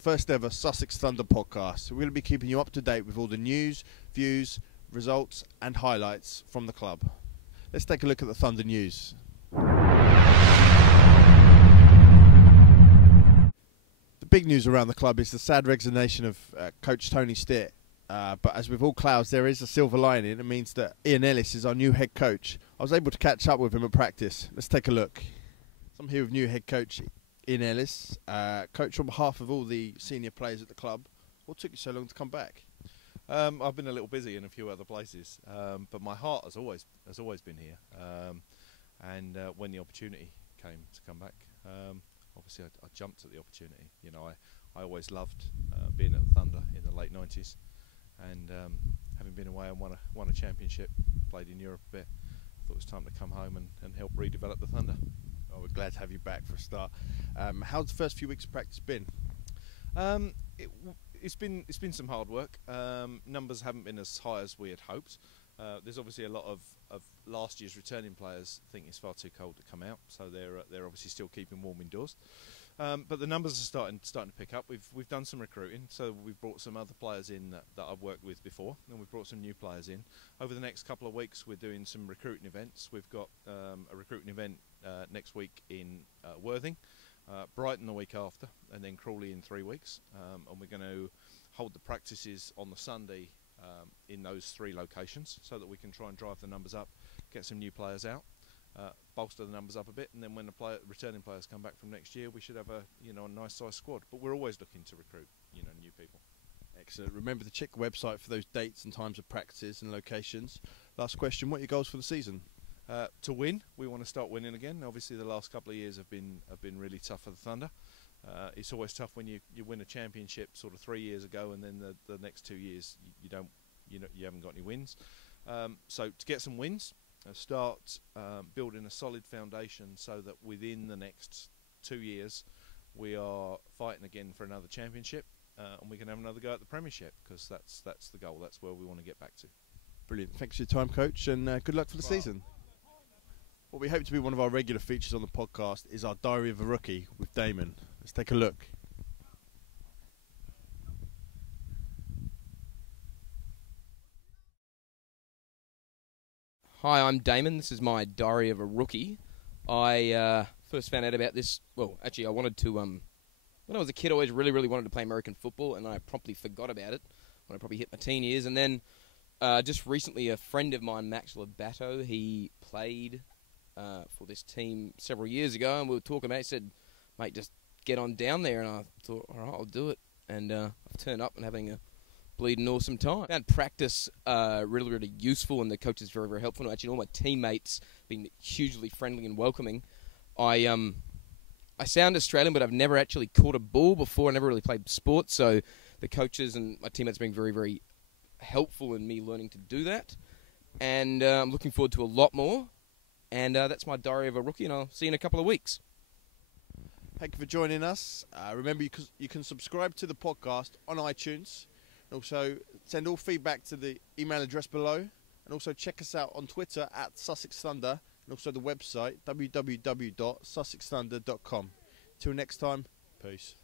first ever Sussex Thunder podcast. We're going to be keeping you up to date with all the news, views, results and highlights from the club. Let's take a look at the Thunder news. The big news around the club is the sad resignation of Coach Tony Stitt. But as with all clouds, there is a silver lining. It means that Ian Ellis is our new head coach. I was able to catch up with him at practice. Let's take a look. So I'm here with new head coach Ian Ellis. Coach, on behalf of all the senior players at the club, what took you so long to come back? I've been a little busy in a few other places, but my heart has always been here. And when the opportunity came to come back, obviously I jumped at the opportunity. You know, I always loved being at the Thunder in the late 90s, and having been away and won a championship, played in Europe a bit, I thought it was time to come home and help redevelop the Thunder. Oh, we're glad to have you back for a start. How's the first few weeks of practice been? It's been some hard work. Numbers haven't been as high as we had hoped. There's obviously a lot of last year's returning players think it's far too cold to come out, so they're obviously still keeping warm indoors. But the numbers are starting to pick up. We've done some recruiting, so we've brought some other players in that I've worked with before, and we've brought some new players in. Over the next couple of weeks, we're doing some recruiting events. We've got a recruiting event next week in Worthing, Brighton the week after, and then Crawley in 3 weeks. And we're going to hold the practices on the Sunday in those 3 locations, so that we can try and drive the numbers up, get some new players out, bolster the numbers up a bit, and then when the returning players come back from next year, we should have a nice sized squad. But we're always looking to recruit new people. Excellent. Remember to check the website for those dates and times of practices and locations. Last question: what are your goals for the season? To win, we want to start winning again. Obviously, the last couple of years have been really tough for the Thunder. It's always tough when you win a championship sort of 3 years ago, and then the next 2 years you haven't got any wins. So to get some wins, start building a solid foundation so that within the next 2 years we are fighting again for another championship, and we can have another go at the Premiership, because that's the goal. That's where we want to get back to. Brilliant. Thanks for your time, Coach, and good luck for the season. What we hope to be one of our regular features on the podcast is our Diary of a Rookie with Damon. Let's take a look. Hi, I'm Damon. This is my Diary of a Rookie. I first found out about this, well, actually I wanted to, when I was a kid I always really wanted to play American football, and I promptly forgot about it when I probably hit my teen years. And then just recently a friend of mine, Max Labato, he played for this team several years ago, and we were talking about it. He said, mate, just get on down there, and I thought, all right, I'll do it. And I've turned up and having a bleeding awesome time. I found practice really useful, and the coach is very helpful. And actually, all my teammates been hugely friendly and welcoming. I sound Australian, but I've never actually caught a ball before. I never really played sports, so the coaches and my teammates have been very helpful in me learning to do that. And I'm looking forward to a lot more. And that's my Diary of a Rookie, and I'll see you in a couple of weeks. Thank you for joining us. Remember, you can subscribe to the podcast on iTunes. Also, send all feedback to the email address below. And also check us out on Twitter at Sussex Thunder. And also the website, www.sussexthunder.com. Till next time, peace.